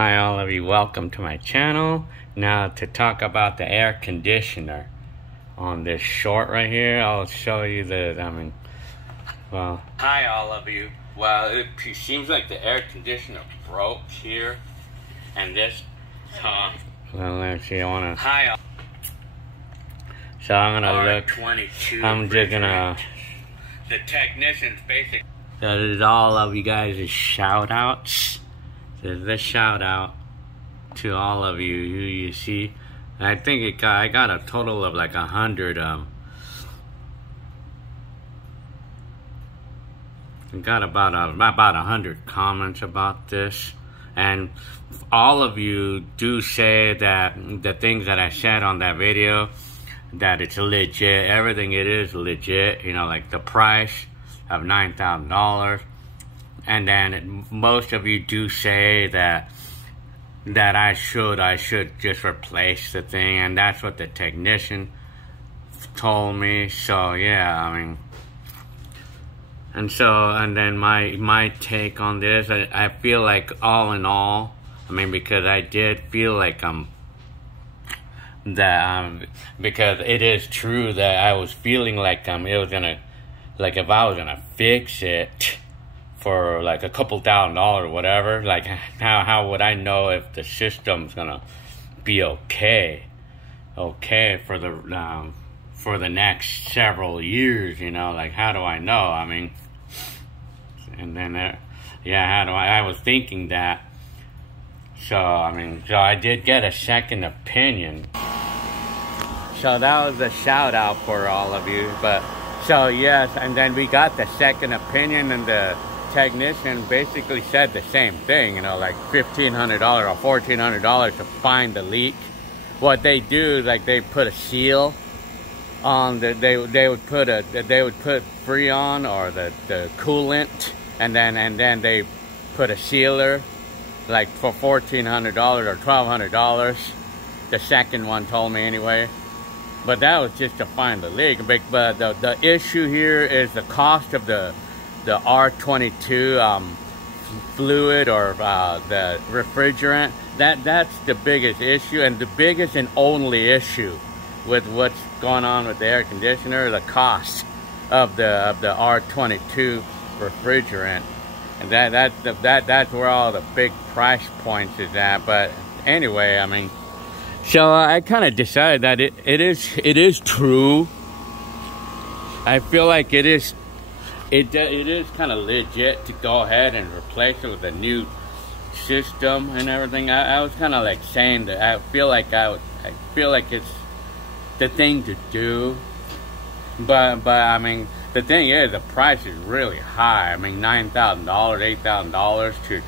Hi all of you, welcome to my channel. Now to talk about the air conditioner on this short right here. I'll show you hi all of you. Well, it seems like the air conditioner broke here, and this well, actually I wanna so I'm gonna look. I'm just gonna the technicians basically. So this is all of you guys' shout outs. This is a shout out to all of you who you see. I think I got a total of like 100 I got about 100 comments about this, and all of you do say that the things that I said on that video, that it's legit. Everything it is legit, you know, like the price of $9,000. And then most of you do say that I should just replace the thing, and that's what the technician told me. So yeah, I mean, and then my take on this, I feel like all in all, I mean, because I did feel like because it is true that I was feeling like it was gonna, like if I was gonna fix it for like a couple $1,000 or whatever, like how would I know if the system's gonna be okay for the next several years, you know? Like, how do I know? I mean, and then yeah, I was thinking that. So I mean, so I did get a second opinion. So that was a shout out for all of you. But so yes, and then we got the second opinion, and the technician basically said the same thing, you know, like $1,500 or $1,400 to find the leak. What they do, like they put a seal on they would put Freon or the coolant, and then they put a sealer, like for $1,400 or $1,200. The second one told me anyway. But that was just to find the leak. But the issue here is the cost of the R22 fluid, or the refrigerant. That's the biggest issue, and the biggest and only issue with what's going on with the air conditioner, the cost of the R22 refrigerant. And that's where all the big price points is at. But anyway, I mean, so I kind of decided that it is true. I feel like it is kind of legit to go ahead and replace it with a new system and everything. I was kind of like saying that I feel like it's the thing to do. But I mean, the thing is, the price is really high. I mean, $9,000, $8,000 to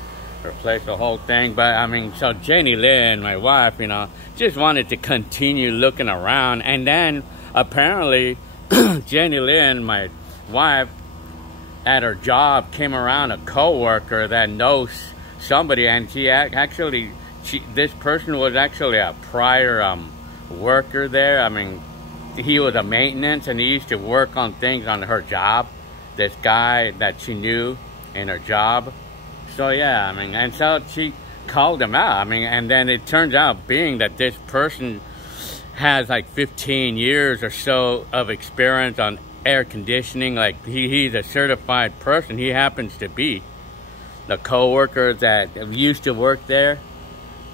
replace the whole thing. But I mean, so Jenny Lynn, my wife, you know, just wanted to continue looking around, and then apparently Jenny Lynn, my wife, at her job came around a co-worker that knows somebody, and this person was actually a prior worker there. I mean, he was a maintenance, and he used to work on things on her job, this guy that she knew in her job. So yeah, I mean, and so she called him out. I mean, and then it turns out being that this person has like 15 years or so of experience on air conditioning, like he's a certified person. He happens to be the co-worker that used to work there.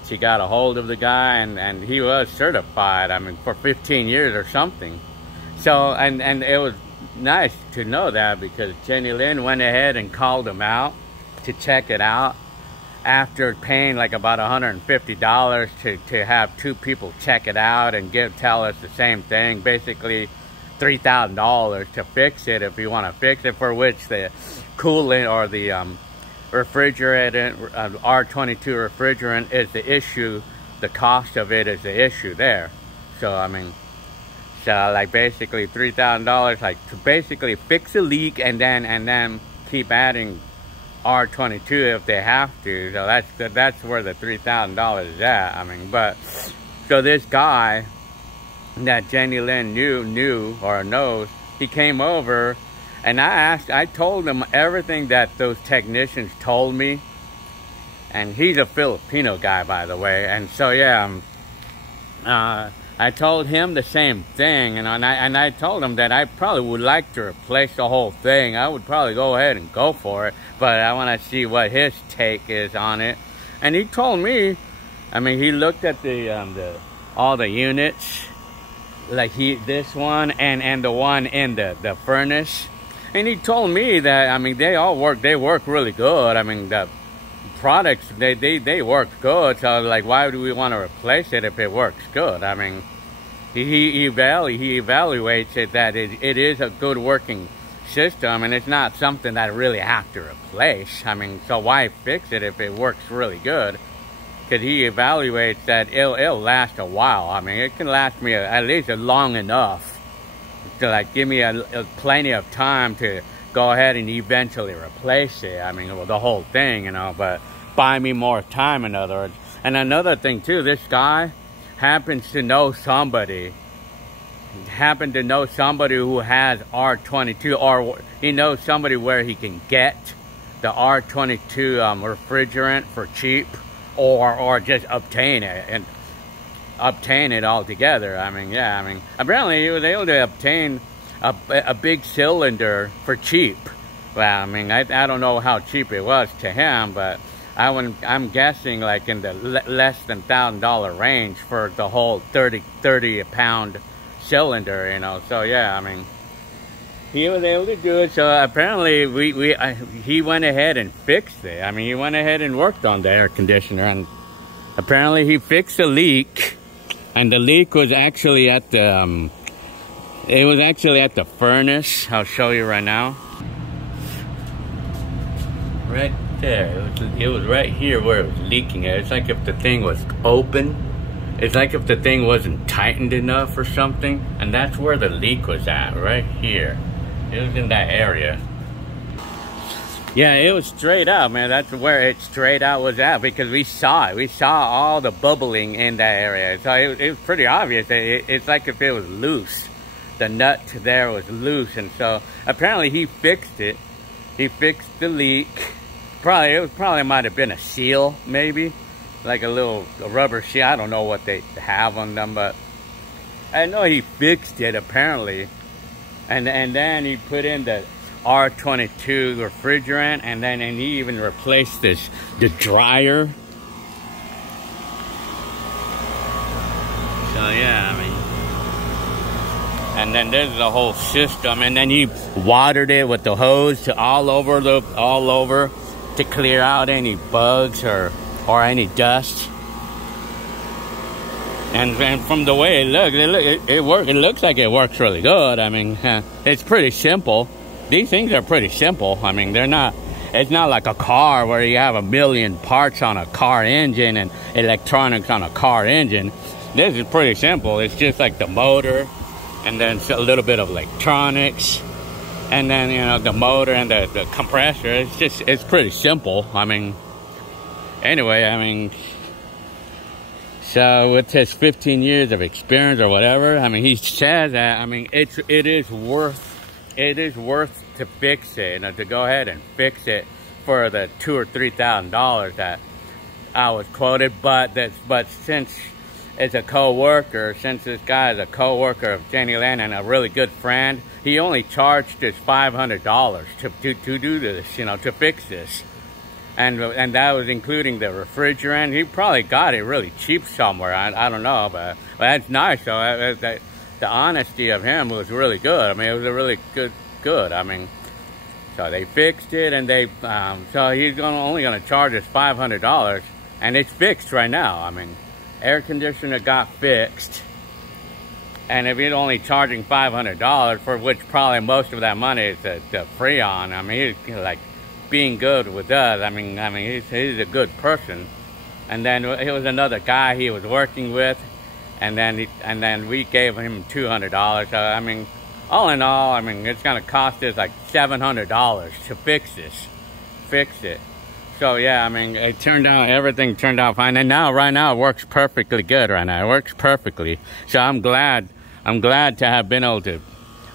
She got a hold of the guy, and he was certified, I mean, for 15 years or something. So and it was nice to know that, because Jenny Lynn went ahead and called him out to check it out after paying like about $150 to have two people check it out and tell us the same thing. Basically $3,000 to fix it, if you want to fix it, for which the coolant or the refrigerant, R22 refrigerant is the issue. The cost of it is the issue there. So I mean, so like basically $3,000, like to basically fix a leak, and then keep adding R22 if they have to. So that's where the $3,000 is at. I mean, but so this guy that Jenny Lynn knew or knows, he came over, and I told him everything that those technicians told me, And he's a Filipino guy, by the way. And so, yeah, I told him the same thing, and I told him that I probably would like to replace the whole thing. I would probably go ahead and go for it, but I want to see what his take is on it. And he told me, I mean, he looked at all the units, like this one and the one in the furnace, and he told me that, I mean, they work really good. I mean, the products, they work good. So like, why do we want to replace it if it works good? I mean, he evaluates it that it is a good working system, and it's not something that I really have to replace. I mean, so why fix it if it works really good? Because he evaluates that it'll last a while. I mean, it can last me at least long enough to like give me plenty of time to go ahead and eventually replace it. I mean, well, the whole thing, you know, but buy me more time, in other words. And another thing too, this guy happens to know somebody who has R22, or he knows somebody where he can get the R22 refrigerant for cheap, or just obtain it altogether. I mean, yeah, I mean, apparently he was able to obtain a big cylinder for cheap. Well, I mean, I don't know how cheap it was to him, but I'm guessing like in the less than $1,000 range for the whole 30 pound cylinder, you know. So yeah, I mean, he was able to do it. So apparently he went ahead and fixed it. I mean, he went ahead and worked on the air conditioner, and apparently he fixed a leak, and the leak was actually at the it was actually at the furnace. I'll show you right now. Right there. It was right here where it was leaking. It's like if the thing was open. It's like if the thing wasn't tightened enough or something. And that's where the leak was at, right here. It was in that area. Yeah, it was straight out, man. That's where it straight out was at, because we saw it. We saw all the bubbling in that area. So it was pretty obvious. It's like if it was loose. The nut there was loose, and so apparently he fixed it. He fixed the leak. It probably might have been a seal, maybe like a rubber seal. I don't know what they have on them, but I know he fixed it apparently. And then he put in the R22 refrigerant, and he even replaced the dryer. So yeah, I mean. And then there's the whole system, and then he watered it with the hose all over to clear out any bugs or any dust. And from the way it looks, it looks like it works really good. I mean, it's pretty simple. These things are pretty simple. I mean, it's not like a car where you have a million parts on a car engine and electronics on a car engine. This is pretty simple. It's just like the motor, and then a little bit of electronics, and then, you know, the motor and the compressor. It's pretty simple. I mean, anyway, I mean, so with his 15 years of experience or whatever, I mean, he says that, I mean, it is worth to fix it, you know, to go ahead and fix it for the $2,000 or $3,000 that I was quoted. But since it's a co-worker, since this guy is a co-worker of Jenny Lynn and a really good friend, he only charged us $500 to do this, you know, to fix this. And that was including the refrigerant. He probably got it really cheap somewhere. I don't know, but that's nice though. The honesty of him was really good. I mean, it was a really good. I mean, so they fixed it, and so he's only gonna charge us $500, and it's fixed right now. I mean, air conditioner got fixed, and if he's only charging $500, for which probably most of that money is the Freon. I mean, he's like being good with us. I mean, he's a good person. And then it was another guy he was working with, and then we gave him $200. So I mean, all in all, I mean, it's gonna cost us like $700 to fix it. So yeah, I mean, everything turned out fine, and right now it works perfectly good. Right now it works perfectly. So I'm glad to have been able to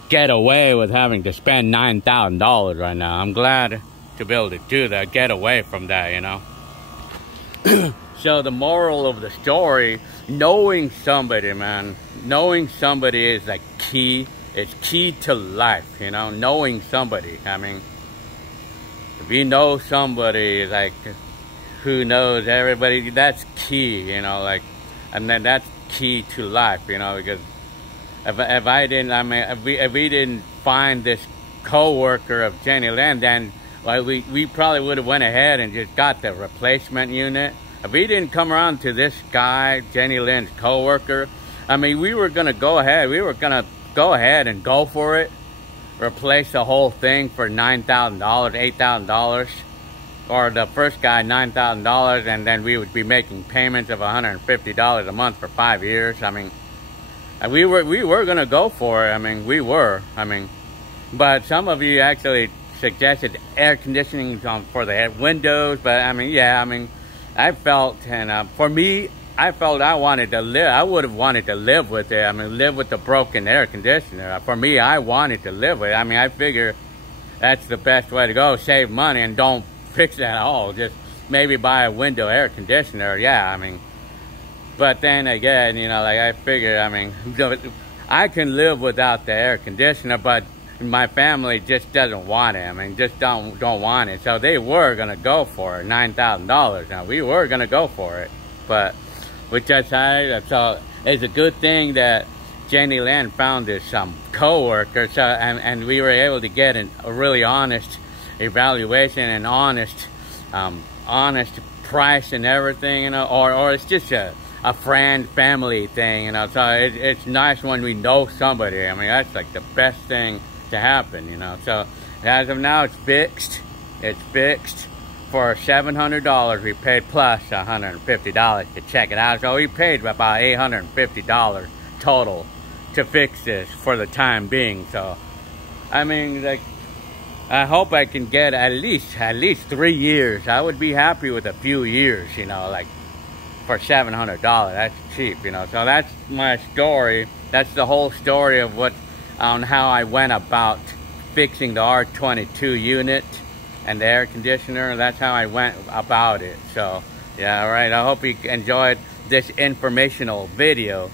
get away with having to spend $9,000 right now. I'm glad to be able to do that, get away from that, you know. So the moral of the story, knowing somebody, man, knowing somebody is like key. It's key to life, you know, knowing somebody. I mean, if you know somebody, like, who knows everybody, that's key, you know, like, and then that's key to life, you know, because if I didn't, I mean, if we didn't find this co-worker of Jenny Lynn, then well, we probably would have went ahead and just got the replacement unit. If we didn't come around to this guy, Jenny Lynn's co-worker, I mean, we were going to go ahead and go for it, replace the whole thing for $9,000, $8,000, or the first guy $9,000, and then we would be making payments of $150 a month for 5 years. I mean, we were going to go for it. I mean, we were. I mean, but some of you actually suggested air conditioning for the windows, but I mean, yeah, I mean, I felt, and for me, I felt I wanted to live. I would have wanted to live with it. I mean, live with the broken air conditioner. For me, I wanted to live with it. I mean, I figure that's the best way to go. Save money and don't fix that at all. Just maybe buy a window air conditioner. Yeah, I mean, but then again, you know, like I figure, I mean, I can live without the air conditioner, but my family just doesn't want it. I mean, just don't want it. So they were gonna go for it, $9,000. Now we were gonna go for it, but we decided. So it's a good thing that Jenny Lynn found this co-worker. So and we were able to get a really honest evaluation and honest price and everything, you know, or it's just a friend family thing, you know. So it's nice when we know somebody. I mean, that's like the best thing to happen, you know. So as of now, it's fixed for $700. We paid plus $150 to check it out, so we paid about $850 total to fix this for the time being. So I mean, like, I hope I can get at least 3 years. I would be happy with a few years, you know, like, for $700. That's cheap, you know. So that's my story. That's the whole story of on how I went about fixing the R22 unit and the air conditioner. That's how I went about it. So yeah, all right, I hope you enjoyed this informational video.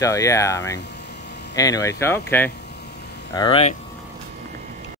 So yeah, I mean, anyways, okay, all right.